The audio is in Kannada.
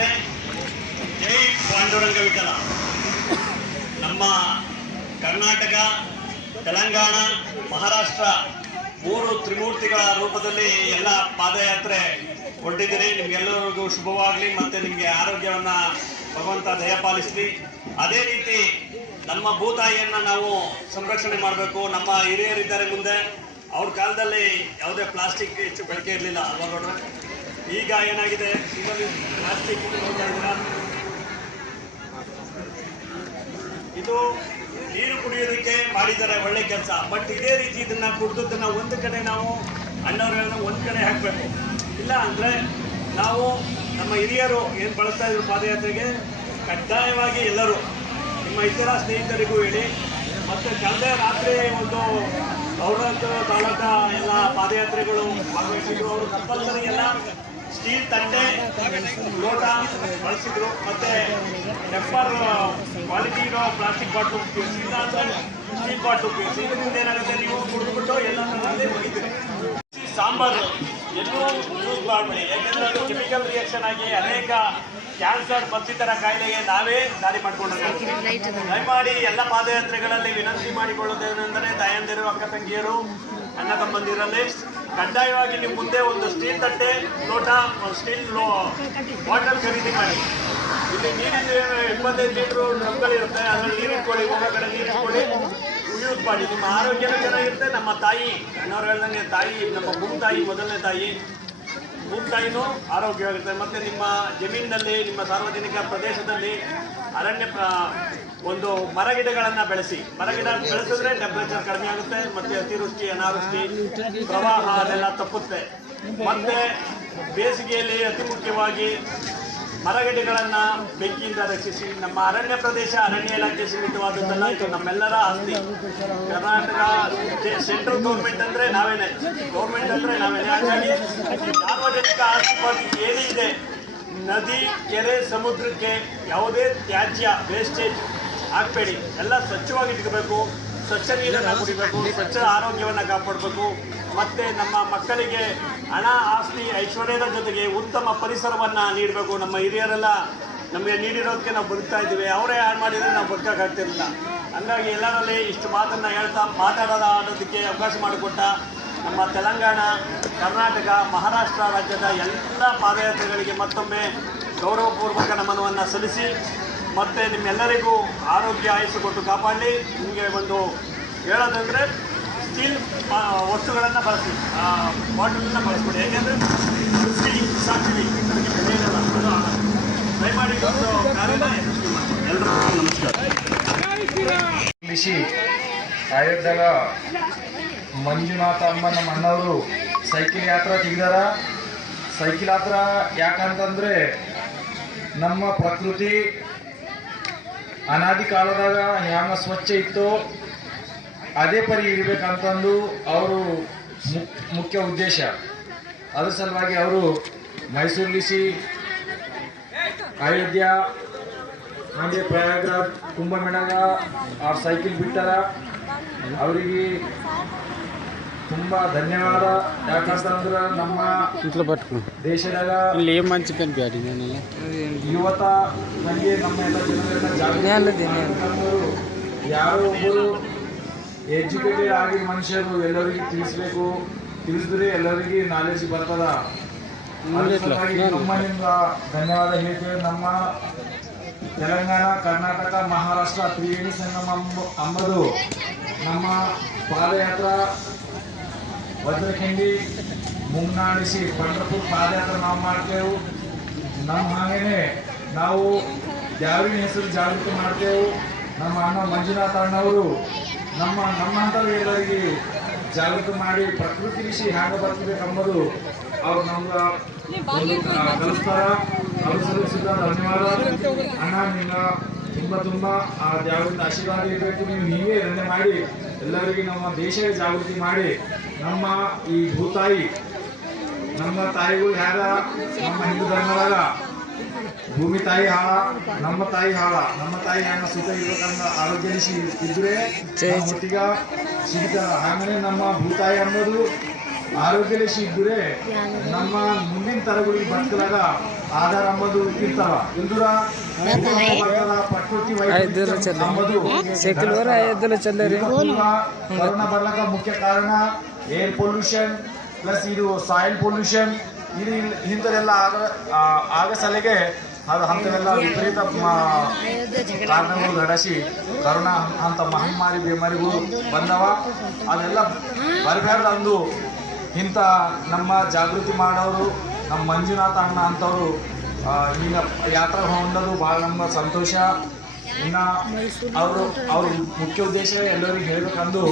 ಮತ್ತೆ ಜೈ ಪಾಂಡುರಂಗ ವಿಠಲ. ನಮ್ಮ ಕರ್ನಾಟಕ, ತೆಲಂಗಾಣ, ಮಹಾರಾಷ್ಟ್ರ ಮೂರು ತ್ರಿಮೂರ್ತಿಗಳ ರೂಪದಲ್ಲಿ ಎಲ್ಲ ಪಾದಯಾತ್ರೆ ಹೊರಟಿದ್ದೀರಿ. ನಿಮ್ಗೆಲ್ಲರಿಗೂ ಶುಭವಾಗಲಿ, ಮತ್ತೆ ನಿಮಗೆ ಆರೋಗ್ಯವನ್ನ ಭಗವಂತ ದಯಪಾಲಿಸಲಿ. ಅದೇ ರೀತಿ ನಮ್ಮ ಭೂತಾಯಿಯನ್ನ ನಾವು ಸಂರಕ್ಷಣೆ ಮಾಡಬೇಕು. ನಮ್ಮ ಹಿರಿಯರಿದ್ದಾರೆ ಮುಂದೆ, ಅವ್ರ ಕಾಲದಲ್ಲಿ ಯಾವುದೇ ಪ್ಲಾಸ್ಟಿಕ್ ಹೆಚ್ಚು ಬಳಕೆ ಇರಲಿಲ್ಲ ಅಲ್ವಾ ನೋಡ್ರೆ. ಈಗ ಏನಾಗಿದೆ, ಸಿಂಗಲ್ ಯೂಸ್ ಪ್ಲಾಸ್ಟಿಕ್ ಇದು ನೀರು ಕುಡಿಯೋದಕ್ಕೆ ಮಾಡಿದ್ದಾರೆ, ಒಳ್ಳೆ ಕೆಲಸ. ಬಟ್ ಇದೇ ರೀತಿ ಇದನ್ನ ಕುಡಿದನ್ನ ಒಂದು ಕಡೆ ನಾವು ಅಣ್ಣವ್ರನ್ನ ಒಂದು ಕಡೆ ಹಾಕಬೇಕು. ಇಲ್ಲ ಅಂದರೆ ನಾವು ನಮ್ಮ ಹಿರಿಯರು ಏನು ಬಳಸ್ತಾ ಇದ್ರು ಪಾದಯಾತ್ರೆಗೆ, ಕಡ್ಡಾಯವಾಗಿ ಎಲ್ಲರೂ ನಿಮ್ಮ ಇತರ ಸ್ನೇಹಿತರಿಗೂ ಹೇಳಿ. ಮತ್ತು ಕಳೆದ ರಾತ್ರಿ ಒಂದು ಅವರದ್ದು ತಾಲೂಕ ಎಲ್ಲ ಪಾದಯಾತ್ರೆಗಳು ಭಾಗವಹಿಸಿದ್ರು. ಅವರು ಕಂಪಲ್ಸರಿ ಎಲ್ಲ ಸ್ಟೀಲ್ ತಟ್ಟೆ, ಲೋಟ ಬಳಸಿದ್ರು. ಮತ್ತೆ ಟೆಂಪರ್ ಕ್ವಾಲಿಟಿ ಇರೋ ಪ್ಲಾಸ್ಟಿಕ್ ಬಾಟ್ಲು ಉಪಯೋಗಿಸಿ, ಇಲ್ಲ ಅಂದರೆ ಸ್ಟೀಲ್ ಬಾಟ್ಲು ಉಪಯೋಗಿಸಿ. ಇದರಿಂದ ಏನಾಗುತ್ತೆ, ನೀವು ಕುಡಿದ್ಬಿಟ್ಟು ಎಲ್ಲ ಥರದಲ್ಲಿ ಮುಗಿತೀರಿ. ಸಾಂಬಾರು ಎಲ್ಲೂ ಯೂಸ್ ಮಾಡಬೇಡಿ, ಯಾಕೆಂದರೆ ಅದು ಕೆಮಿಕಲ್ ರಿಯಾಕ್ಷನ್ ಆಗಿ ಅನೇಕ ಕ್ಯಾನ್ಸರ್ ಮತ್ತಿತರ ಕಾಯಿಲೆಗೆ ನಾವೇ ದಾರಿ ಮಾಡಿಕೊಂಡಿರ್ತೀವಿ. ದಯಮಾಡಿ ಎಲ್ಲ ಪಾದಯಾತ್ರೆಗಳಲ್ಲಿ ವಿನಂತಿ ಮಾಡಿಕೊಳ್ಳೋದೇನೆಂದರೆ, ತಾಯಂದಿರು, ಅಕ್ಕ ತಂಗಿಯರು, ಅಣ್ಣ ತಮ್ಮಂದಿರಲ್ಲಿ ಕಡ್ಡಾಯವಾಗಿ ನೀವು ಮುಂದೆ ಒಂದು ಸ್ಟೀಲ್ ತಟ್ಟೆ, ಲೋಟ, ಒಂದು ಸ್ಟೀಲ್ ಬಾಟಲ್ ಖರೀದಿ ಮಾಡಿ. ಇಲ್ಲಿ ನೀರಿನ 25 ಲೀಟ್ರು ಡ್ರಮ್ಗಳಿರುತ್ತೆ, ಅದರಲ್ಲಿ ನೀರು ಇಟ್ಕೊಳ್ಳಿ, ಹೋಗೋ ಕಡೆ ನೀರು ಇಟ್ಕೊಳ್ಳಿ, ಯೂಸ್ ಮಾಡಿ. ನಿಮ್ಮ ಆರೋಗ್ಯನೂ ಚೆನ್ನಾಗಿರುತ್ತೆ. ನಮ್ಮ ತಾಯಿ, ಅಣ್ಣವ್ರು ಹೇಳ್ದಂಗೆ ತಾಯಿ, ನಮ್ಮ ಭೂತಾಯಿ ಮೊದಲನೇ ತಾಯಿ, ಭೂತಾಯಿನೂ ಆರೋಗ್ಯವಾಗಿರುತ್ತೆ. ಮತ್ತು ನಿಮ್ಮ ಜಮೀನಿನಲ್ಲಿ, ನಿಮ್ಮ ಸಾರ್ವಜನಿಕ ಪ್ರದೇಶದಲ್ಲಿ ಅರಣ್ಯ ಒಂದು ಮರಗಿಡಗಳನ್ನು ಬೆಳೆಸಿ. ಮರಗಿಡ ಬೆಳೆಸಿದ್ರೆ ಟೆಂಪರೇಚರ್ ಕಡಿಮೆ ಆಗುತ್ತೆ, ಮತ್ತು ಅತಿವೃಷ್ಟಿ, ಅನಾವೃಷ್ಟಿ, ಪ್ರವಾಹ ಅದೆಲ್ಲ ತಪ್ಪುತ್ತೆ. ಮತ್ತು ಬೇಸಿಗೆಯಲ್ಲಿ ಅತಿ ಮುಖ್ಯವಾಗಿ ಮರಗಿಡಗಳನ್ನು ಬೆಂಕಿಯಿಂದ ರಕ್ಷಿಸಿ. ನಮ್ಮ ಅರಣ್ಯ ಪ್ರದೇಶ ಅರಣ್ಯ ಇಲಾಖೆ ಸೀಮಿತವಾದದ್ದಲ್ಲ, ಇದು ನಮ್ಮೆಲ್ಲರ ಆಸ್ತಿ. ಕರ್ನಾಟಕ ಸೆಂಟ್ರಲ್ ಗೌರ್ಮೆಂಟ್ ಅಂದರೆ ನಾವೇನೆ, ಗೌರ್ಮೆಂಟ್ ಅಂದರೆ ನಾವೇನೆ. ಹಾಗಾಗಿ ಸಾರ್ವಜನಿಕ ಆಸ್ತಿ ಬಗ್ಗೆ ಏನಿದೆ, ನದಿ, ಕೆರೆ, ಸಮುದ್ರಕ್ಕೆ ಯಾವುದೇ ತ್ಯಾಜ್ಯ ವೇಸ್ಟೇಜ್ ಹಾಕಬೇಡಿ. ಎಲ್ಲ ಸ್ವಚ್ಛವಾಗಿ ಇಟ್ಕೋಬೇಕು, ಸ್ವಚ್ಛ ನೀರನ್ನು ಕುಡಿಬೇಕು, ಸ್ವಚ್ಛ ಆರೋಗ್ಯವನ್ನು ಕಾಪಾಡಬೇಕು. ಮತ್ತು ನಮ್ಮ ಮಕ್ಕಳಿಗೆ ಹಣ, ಆಸ್ತಿ, ಐಶ್ವರ್ಯದ ಜೊತೆಗೆ ಉತ್ತಮ ಪರಿಸರವನ್ನು ನೀಡಬೇಕು. ನಮ್ಮ ಹಿರಿಯರೆಲ್ಲ ನಮಗೆ ನೀಡಿರೋದಕ್ಕೆ ನಾವು ಬದುಕ್ತಾ ಇದ್ದೀವಿ, ಅವರೇ ಹಾಳು ಮಾಡಿದರೆ ನಾವು ಬದುಕೋಕ್ಕಾಗ್ತಿರಲಿಲ್ಲ. ಹಂಗಾಗಿ ಎಲ್ಲರಲ್ಲಿ ಇಷ್ಟು ಮಾತನ್ನು ಹೇಳ್ತಾ ಆಡೋದಕ್ಕೆ ಅವಕಾಶ ಮಾಡಿಕೊಟ್ಟ ನಮ್ಮ ತೆಲಂಗಾಣ, ಕರ್ನಾಟಕ, ಮಹಾರಾಷ್ಟ್ರ ರಾಜ್ಯದ ಎಲ್ಲ ಪಾದಯಾತ್ರೆಗಳಿಗೆ ಮತ್ತೊಮ್ಮೆ ಗೌರವಪೂರ್ವಕ ನಮನವನ್ನು ಸಲ್ಲಿಸಿ, ಮತ್ತು ನಿಮ್ಮೆಲ್ಲರಿಗೂ ಆರೋಗ್ಯ ಆಯಸ್ಸು ಕೊಟ್ಟು ಕಾಪಾಡಲಿ. ನಿಮಗೆ ಒಂದು ಹೇಳೋದಂದರೆ, ಸ್ಟೀಲ್ ವಸ್ತುಗಳನ್ನು ಬಳಸಿ, ಬಾಟಲನ್ನು ಬಳಸ್ಬಿಡಿ. ಯಾಕೆಂದರೆ ಸಾಕ್ತೀವಿ, ಅದಕ್ಕೆ ಬೆಲೆ ಇರಲ್ಲ. ಅದು ದಯಮಾಡಿ ಒಂದು ಕಾರ್ಯನ ಯಶಸ್ವಿ ಮಾಡಿ. ಎಲ್ಲರಿಗೂ ನಮಸ್ಕಾರ. ಅಯೋಧ್ಯಾಗ ಮಂಜುನಾಥ ಅಮ್ಮ ನಮ್ಮ ಅಣ್ಣವರು ಸೈಕಲ್ ಯಾತ್ರಾ ತೆಗೆದಾರ. ಸೈಕಲ್ ಯಾತ್ರಾ ಯಾಕಂತಂದರೆ, ನಮ್ಮ ಪ್ರಕೃತಿ ಅನಾದಿ ಕಾಲದಾಗ ಹ್ಯಾಂಗ ಸ್ವಚ್ಛ ಇತ್ತು ಅದೇ ಪರಿ ಇರಬೇಕಂತಂದು ಅವರು ಮುಖ್ಯ ಉದ್ದೇಶ. ಅದ್ರ ಸಲುವಾಗಿ ಅವರು ಮೈಸೂರಿಲಿಸಿ, ಅಯೋಧ್ಯ, ಹಾಗೆ ಪ್ರಯಾಗ್ರಾಜ್, ಕುಂಭಮೇಳಾಗ ಆ ಸೈಕಲ್ ಬಿಟ್ಟಾರ. ಅವರಿಗೆ ತುಂಬ ಧನ್ಯವಾದ. ಯಾಕಂತಂದ್ರೆ ನಮ್ಮ ದೇಶದಾಗ ಯುವತ ನನಗೆ ನಮ್ಮ ಎಲ್ಲ ಜನರೆಲ್ಲ ಯಾರೋ ಒಬ್ಬರು ಎಜುಕೇಟೆಡ್ ಆಗಿ ಮನುಷ್ಯರು ಎಲ್ಲರಿಗೆ ತಿಳಿಸ್ಬೇಕು. ತಿಳಿಸಿದ್ರೆ ಎಲ್ಲರಿಗೆ ನಾಲೆಜ್ ಬರ್ತದ. ನಮ್ಮನಿಂದ ಧನ್ಯವಾದ ಹೇಳ್ತೇವೆ. ನಮ್ಮ ತೆಲಂಗಾಣ, ಕರ್ನಾಟಕ, ಮಹಾರಾಷ್ಟ್ರ ತ್ರಿವೇಣಿ ಸಂಗಮ ಅಂಬದು ನಮ್ಮ ಪಾದಯಾತ್ರಾ ಭದ್ರಖಂಡಿ ಮುಂಗಾಣಿಸಿ ಪಂಢರಪುರ ಪಾದಯಾತ್ರೆ ನಾವು ಮಾಡ್ತೇವೆ. ನಮ್ಮ ಹಾಗೇನೆ ನಾವು ದ್ಯಾವರಿನ ಹೆಸರು ಜಾಗೃತಿ ಮಾಡ್ತೇವೆ. ನಮ್ಮ ಅಣ್ಣ ಮಂಜುನಾಥ ಅಣ್ಣವರು ನಮ್ಮಂಥವ್ರು ಎಲ್ಲರಿಗೆ ಜಾಗೃತಿ ಮಾಡಿ ಪ್ರಕೃತಿ ವಿಷಯ ಹ್ಯಾಂಗ ಬರ್ತಿಬೇಕಂಬುದು ಅವ್ರು ನಮ್ಗೆ ಕಲಿಸ್ತಾರ. ಅವ್ರು ಸಲ್ಲಿಸಿದ ಧನ್ಯವಾದ. ಅಣ್ಣ, ನಿಮ್ಗೆ ತುಂಬ ಆ ಜಾಗೃತಿ ಆಶೀರ್ವಾದ ಇರಬೇಕು. ನೀವೇ ರನ್ನೆ ಮಾಡಿ ಎಲ್ಲರಿಗೆ ನಮ್ಮ ದೇಶದ ಜಾಗೃತಿ ಮಾಡಿ. ನಮ್ಮ ಈ ಭೂತಾಯಿ, ನಮ್ಮ ತಾಯಿಗಳು ಯಾರ ನಮ್ಮ ಹಿಂದೂ ಧರ್ಮದಾಗ ಭೂಮಿ ತಾಯಿ ಹಾಳ, ನಮ್ಮ ತಾಯಿ ಹಾಳ. ನಮ್ಮ ತಾಯಿ ಹ್ಯಾಂಗ ಸುಖ ಇರ್ಬೇಕಂದ ಆರೋಗ್ಯ ಇದ್ರೆ ಒಟ್ಟಿಗ ಸಿಗ್ತಾರ. ಹಾಗೆ ನಮ್ಮ ಭೂತಾಯಿ ಅನ್ನೋದು ಆರೋಗ್ಯಲೇಶಿ ಇದ್ದರೆ ನಮ್ಮ ಮುಂದಿನ ತರಗಳಿಗೆ ಬದುಕಲಾಗ ಆಧಾರ ಅಂಬದು ಇರ್ತಾವ ಇಂದುರ ಪ್ರಕೃತಿ ವೈಪರೀತ್ಯ ಅಂಬದು ಕರೋನಾ ಬರ್ಲಕ್ಕ ಮುಖ್ಯ ಕಾರಣ ಏರ್ ಪೊಲ್ಯೂಷನ್ ಪ್ಲಸ್ ಇದು ಸಾಯಿಲ್ ಪೊಲ್ಯೂಷನ್ ಇದು ಇಂಥದೆಲ್ಲ ಆಗ ಸಲಿಗೆ ಅದು ಅಂಥವೆಲ್ಲ ವಿಪರೀತ ಕಾರಣಗಳು ಗಡಸಿ ಕರೋನಾ ಅಂತ ಮಹಾಮಾರಿ ಬೇಮಾರಿಗಳು ಬಂದವ ಅದೆಲ್ಲ ಬರಬಾರ್ದು ಇಂಥ ನಮ್ಮ ಜಾಗೃತಿ ಮಾಡೋರು ನಮ್ಮ ಮಂಜುನಾಥ ಅಣ್ಣ ಅಂಥವ್ರು ಈಗ ಯಾತ್ರೆ ಹೊಂದೋದು ಭಾಳ ನಮ್ಮ ಸಂತೋಷ. ಇನ್ನು ಅವರು ಮುಖ್ಯ ಉದ್ದೇಶ ಎಲ್ಲರಿಗೂ ಹೇಳಬೇಕಂದು